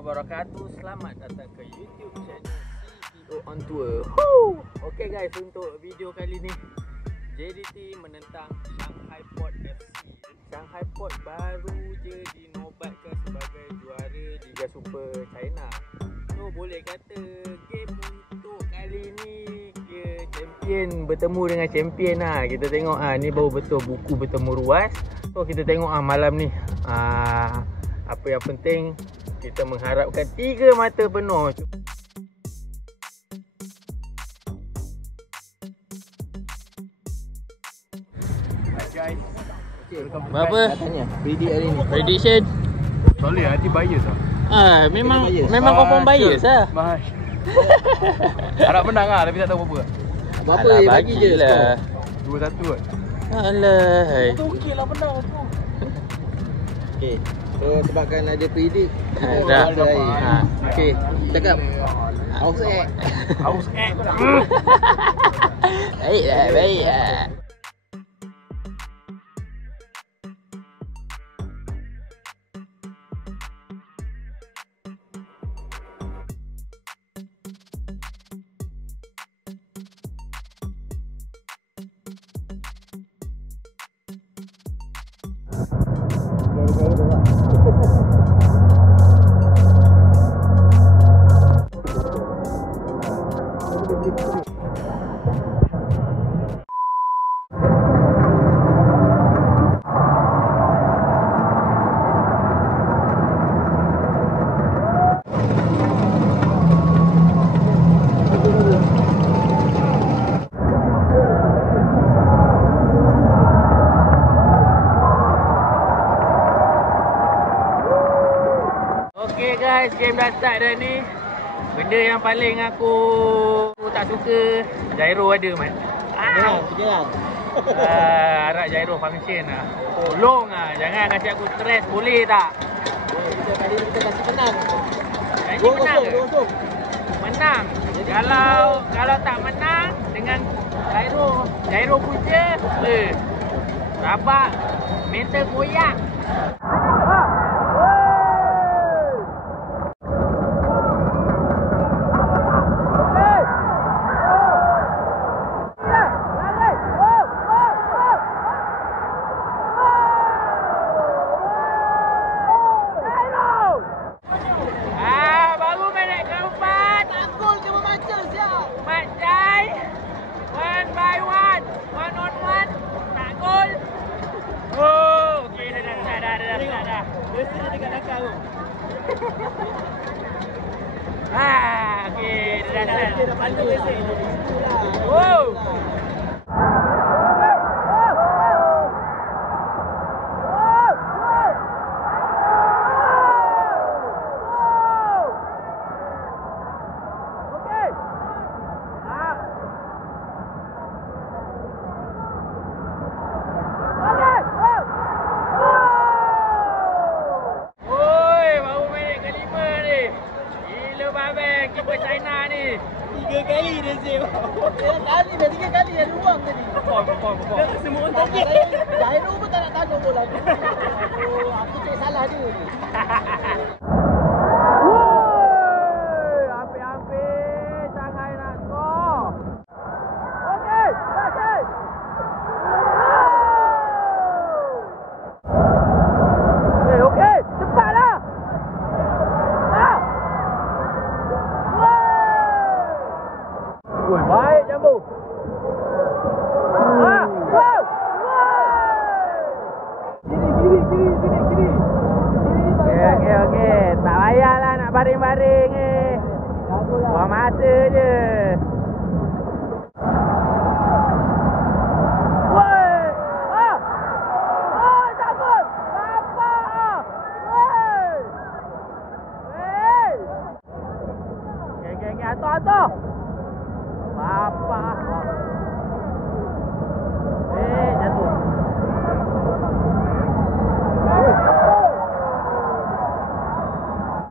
wabarakatuh. Selamat datang ke YouTube channel CEO on Tour. Okay guys, untuk video kali ni JDT menentang Shanghai Port FC. Shanghai Port baru je dinobatkan sebagai juara Liga Super China. So boleh kata game untuk kali ni dia champion bertemu dengan champion lah. Kita tengok ni baru betul buku bertemu ruas. So kita tengok malam ni apa yang penting kita mengharapkan 3 mata penuh. Guys, berapa? predict hari ni. Prediction? Soleh hati bias lah. Memang confirm bias lah. Bahas. Harap menang lah tapi tak tahu berapa. Berapa Alah, yang bagi je bagilah. 2-1 kot. Alah. Okey lah menang aku. Okay, so sebabkan ada predict Dah. ada air. Okay, cakap house egg. Haus egg. Baik lah, baik lah. Okay guys, game dah start dah ni. Benda yang paling aku tak suka, gyro ada man. Jangan. Harap gyro function lah. Tolong lah, jangan kasi aku stres, boleh tak? Kali ni kita kasih menang. Ini menang ke? Menang. Kalau tak menang dengan gyro punca, rabak, mental koyak. Okey, dah pandu isi. Wow. Keeper China ni 3 kali dia save. Dah 3 kali dia ruang tadi. Semua orang target. Gyro pun tak nak tanggung bola tu. Aku cek salah dia. Hampir-hampir Shanghai nak skor. Okey, dah. Okey, cepatlah. Baik Jambu. Kiri. Okey. Tak payahlah nak baring-baring ni. Buang masa je. Takut. Bapak. Okey. Atur. Bapak. Jatuh.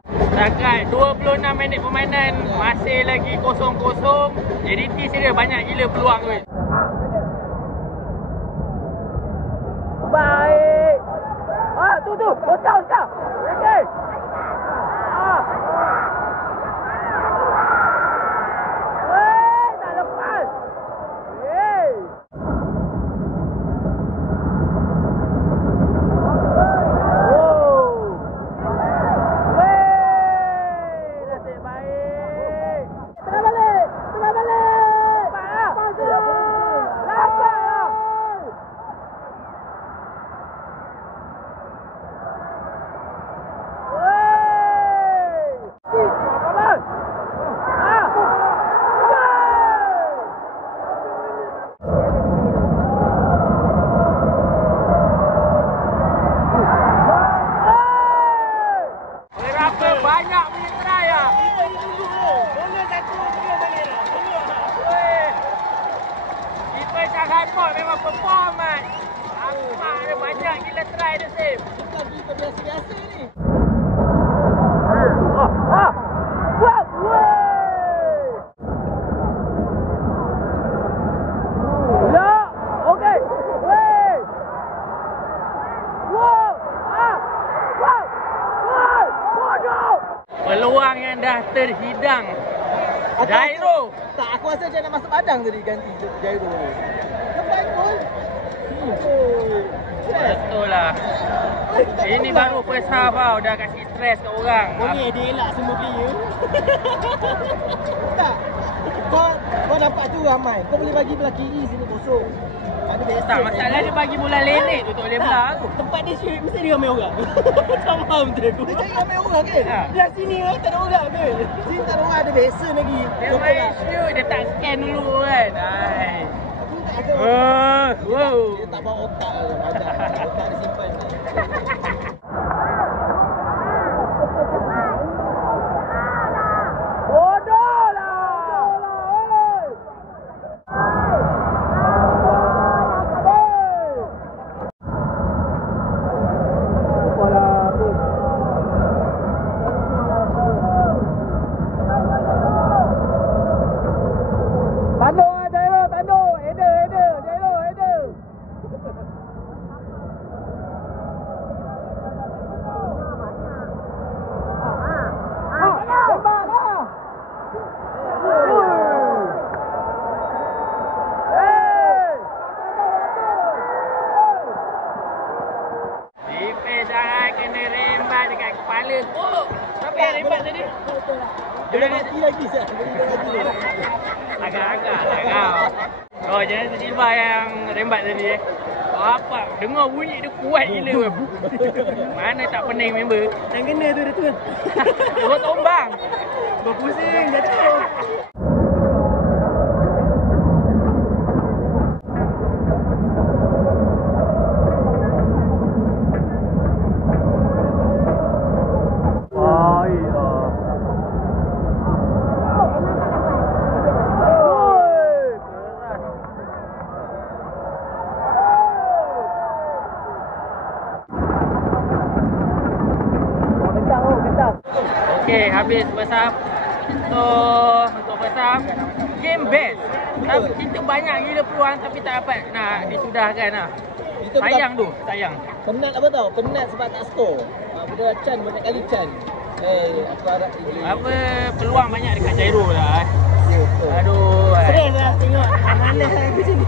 Setakat 26 minit permainan, masih lagi 0-0. JDT sedia banyak gila peluang tu. Baik. Tu. Oscar. Okey. adhesive. Bukan kita biasa-biasa ni. Peluang yang dah terhidang. Jairo. Tak, aku rasa dia nak masuk padang tadi ganti Jairo ni. Lepas gol. Betul lah. Ini baru first half tau. Dah kasih stres kat orang. Kau ni dia elak semua player. Tak. Kau nampak tu ramai. Kau boleh bagi belah kiri sini kosong. Ada biasa. Tak, masalah dia bagi bola lelek tu tak boleh belah tu. Tempat dia shoot mesti dia ramai orang. Tak faham tu. Dia cari ramai orang kan? Ha. Belah sini tak ada orang ke? Sini tak ada orang, ada biasa lagi. Dia main shoot. Dia tak scan dulu kan. Hai. Aku tak ada. Wow. Dia tak bawa otak ke. Macam otak dia simpan. Kena rembat dekat kepala. Oh, siapa yang rembat tadi? Dia lagi sah. Agak-agak lah kau. Oh, jangan tersilap yang rembat tadi Apa? Dengar bunyi dia kuat gila. Mana tak pening member. Yang kena tu dia tu. Dua tombang. Berpusing jatuh. Okay, habis first half. So, untuk first half, game best. Tapi kita banyak gila peluang tapi tak dapat nak disudahkan lah. Sayang tu, sayang. Penat apa tau? Penat sebab tak skor. Benda Chan banyak kali Chan. Aku harap apa peluang banyak dekat Jairo lah. Aduh. Stres lah tengok. Mana aku sini.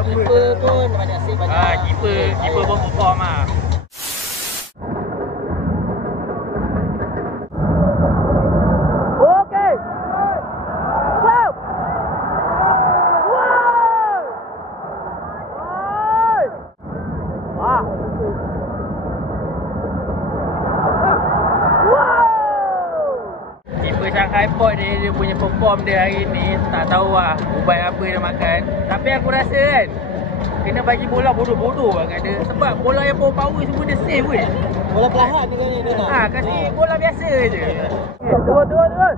Keeper pun banyak save banyak. Keeper pun perform lah. Shanghai Port dia punya perform dia hari ni tak tahu lah ubat apa dia makan. Tapi aku rasa kan kena bagi bola bodoh-bodoh lah kat dia. Sebab bola yang power semua dia save weh. Bola perlahan ni dia nak. Kasih bola biasa je. Turun.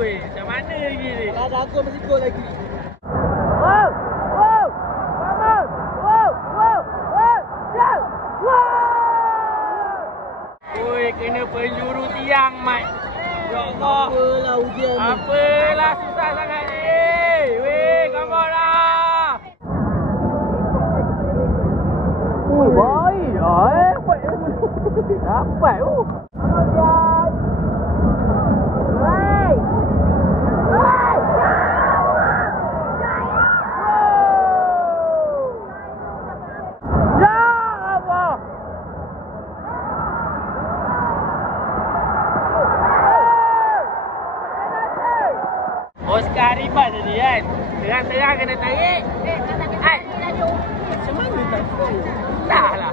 Macam mana lagi ni? Ada aku mesti gol lagi. Come on. Jump. Oi, kena penjuru tiang, Mat. Ya Allah. Apalah ujian ni. Apalah susah sangat ni. Weh, come on lah. Ui, baik lah dapat Oscar ribat tadi kan. Terang-terang kena tarik. Macam mana tak full? Tak lah.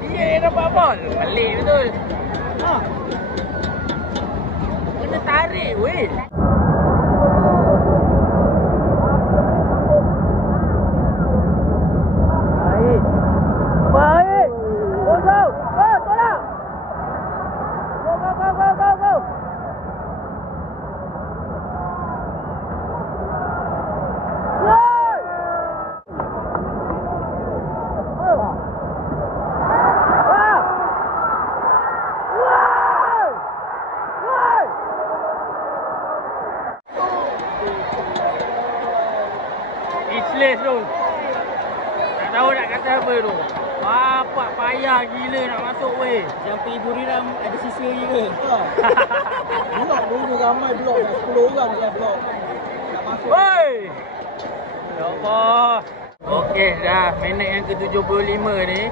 Dia yang dapat bol. Pelik betul. Kena tarik. tarik weh. Baik. Baik. Go go. Go tolak. Go go go go go go. Speechless tu. Tak tahu nak kata apa tu. Bapak payah gila nak masuk weh. Yang pergi Buriram ada sisa lagi ke? Blok dulu ramai blok dah 10 orang je blok. Nak masuk. Woi. Ya Allah. Okey dah minit yang ke-75 ni.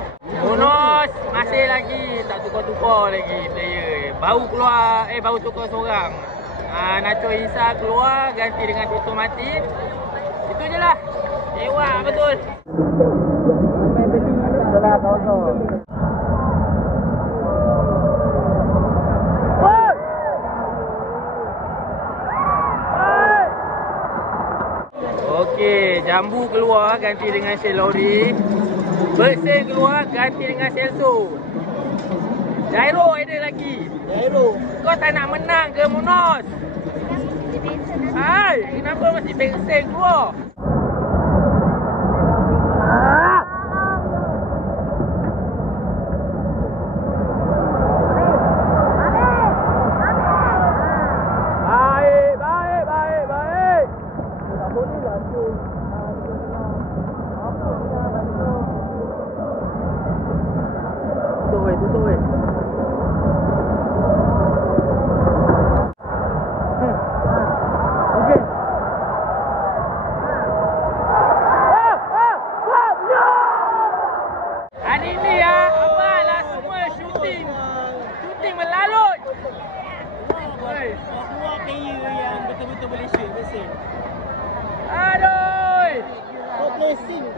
Bonus masih lagi tak tukar-tukar lagi player. Baru keluar baru tukar seorang. Nacho Insa keluar ganti dengan Toto Martin. Itu je lah. Ewak betul. Sampai beli salah kosong. Okey, Jambu keluar ganti dengan Shelori. Bersin keluar ganti dengan Celso. Jairo ada lagi. Jairo. Kau tak nak menang ke Munos? Hai, kenapa masih Bersin keluar?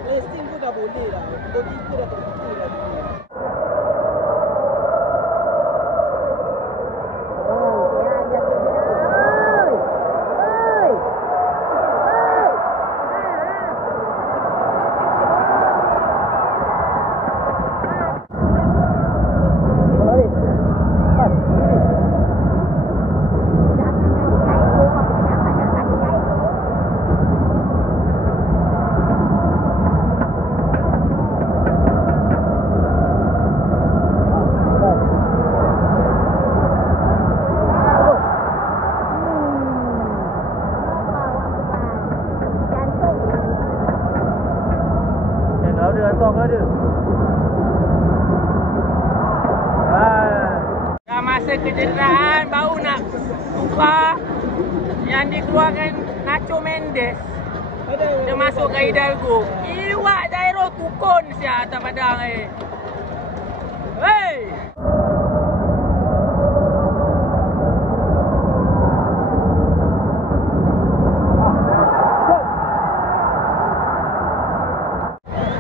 Placing tu dah boleh lah. Kita dah terfikir lah dulu. Dah masa kecederaan baru nak tukar yang dikeluarkan Nacho Mendes. Dia masuk ke Hidalgo. Iwak Jairo tukun siap atas padang Hey!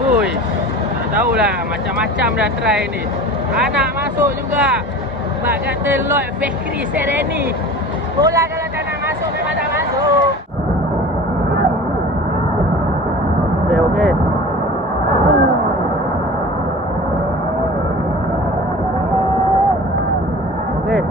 Ui, tak tahulah macam-macam dah try ni. Anak masuk juga. Mak kata Lloyd Fakri Sereni. Bola kalau tak nak masuk memang tak masuk. Okey, okey. Okey.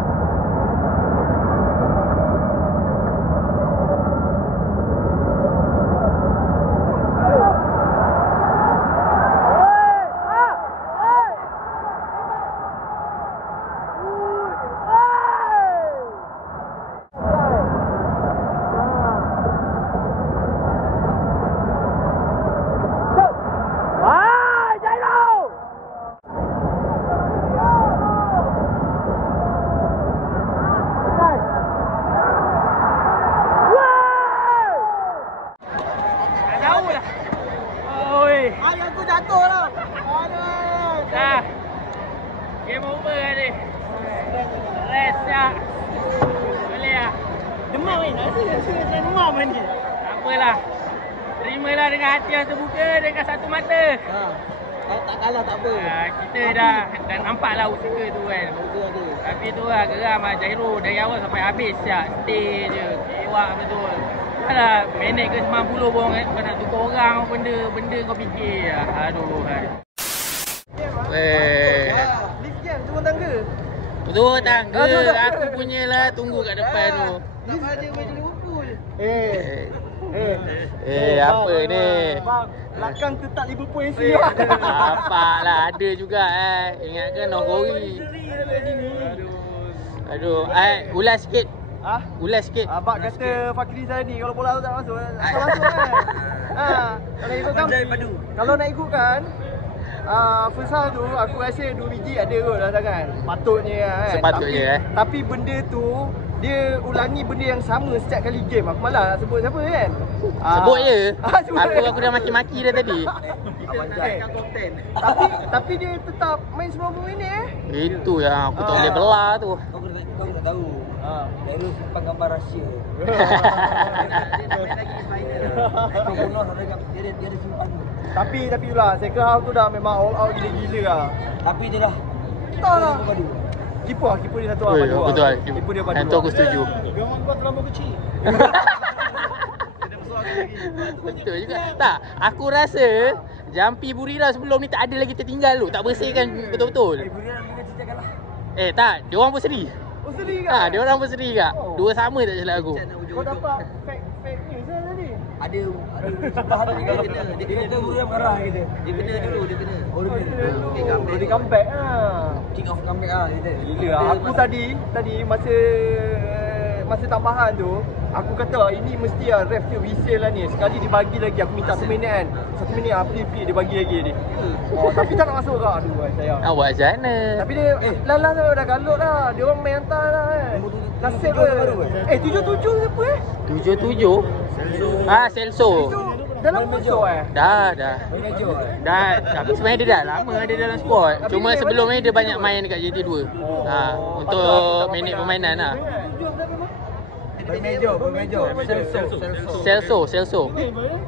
Dah. Game over lah ni. Rest dah. Boleh lah. Demam ni. Rasa demam ni. Tak apalah. Terimalah dengan hati yang terbuka dengan satu mata. Tak kalah tak apa. Kita dah nampaklah usaha tu kan. Tapi tu lah geram lah Jairo dari awal sampai habis siap. Stay je. Kewak betul. Alah, minit ke 90 pun kan. Kau nak tukar orang benda kau fikir lah. Aduh. Lift jam turun tangga. Turun tangga. Aku punya lah. Tunggu kat depan tu. Tak ada baju Liverpool. Apa ni? Bang, belakang tetap Liverpool AC. Apa lah, ada juga Ingatkan Nogori. Aduh, ulas sikit. Ulas sikit. Abang kata Fakri Zani kalau bola tu tak masuk, tak masuk kan. Kalau ikutkan kalau nak ikutkan futsal tu aku rasa 2 biji ada kot dalam tangan. Patutnya kan. Sepatutnya Tapi benda tu dia ulangi benda yang sama setiap kali game. Aku malas nak sebut siapa kan. Sebut je. Sebut. Aku dah maki-maki dah tadi. Tapi dia tetap main 90 minit Itu yang aku tak boleh belah tu. Kau kena tahu. Baru simpan gambar rahsia. Dia main lagi final. Kau bunuh dia ada simpan. Tapi itulah second half tu dah memang all out gila-gila lah. Tapi dia dah. Tak lah. Kiper dia satu Oi, padu. betul. Kiper dia padu. Yang tu aku setuju. Gambar kau terlalu kecil. Betul juga. Tak, aku rasa Jampi Burira sebelum ni tak ada lagi tertinggal tu. Tak bersihkan betul-betul. Tak, dia orang pun seri. Oh sedih kan? Dia orang pun seri kak. Dua sama tak silap aku. Kau dapat fake news lah tadi. Ada sebelah ada dia kena. Dia kata William marah kita. Dia kena dulu, dia kena. Oh Dia comeback lah. King of comeback ah dia. Gila. Aku tadi masa tambahan tu aku kata ini mesti lah ref dia whistle lah ni. Sekali dia bagi lagi aku minta 1 minit kan. 1 minit play dia bagi lagi ni. Tapi tak nak masuk kak. Aduh sayang. Nak buat macam mana? Tapi dia lalas dah galut dah. Dia orang main hantar dah kan. Nasib ke? 77 siapa 77? Celso. Itu dalam masuk Dah. Tapi sebenarnya dia dah lama ada dalam squad. Cuma sebelum ni dia banyak main dekat JT2. Untuk minit permainan lah. Bermeja. Celso.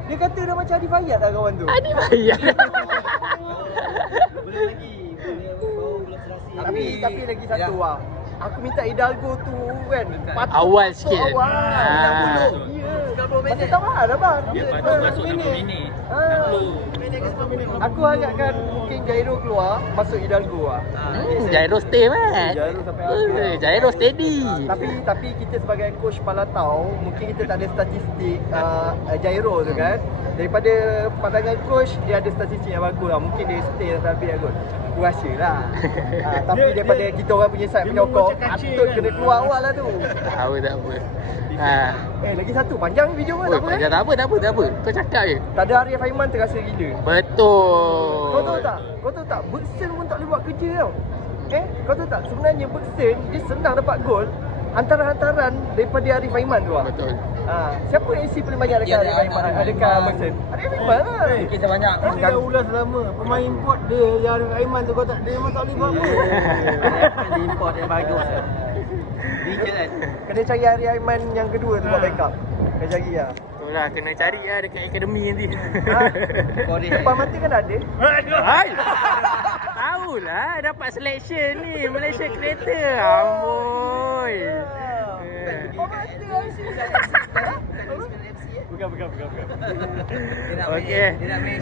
Dia kata dah macam Adi Fayyad dah kawan tu. Adi Fayyad. Belum lagi. Tapi lagi satu lah. Aku minta Hidalgo tu kan Awal sikit. Awal. Masih tak mahal dah bang. Dia patut masuk 60 minit. Aku harapkan mungkin Jairo keluar, masuk Hidalgo lah. Jairo stay man. Jairo sampai habis. Jairo steady. Tapi kita sebagai coach Palatau, mungkin kita tak ada statistik Jairo tu kan. Daripada pandangan coach, dia ada statistik yang bagus lah. Mungkin dia stay sampai habis lah kot. Aku rasa lah. Tapi daripada kita orang punya side penyokong, patut kena keluar awal lah tu. Tak apa. Lagi satu, panjang video pun tak apa kan? Tak apa. Kau cakap je. Tak ada Arif Aiman terasa gila. Betul. Kau tahu tak? Bergson pun tak boleh buat kerja tau. Kau tahu tak? Sebenarnya Bergson, dia senang dapat gol hantaran daripada Arif Aiman tu lah. Betul. Siapa AC paling banyak dekat Arif Aiman? Dekat Bergson? Arif Aiman lah. Kita banyak. Dia dah ulas lama. Pemain import dia yang Arif Aiman tu dia memang tak boleh buat apa. Dia import yang bagus. Kena cari Arif Aiman yang kedua tu buat backup. Kena cari lah. Itulah, kena cari lah dekat akademi nanti. Depan mata kan ada. Hai. Tahulah dapat selection ni Malaysia Creator. Amboi. Bukan. Okey. Dia nak main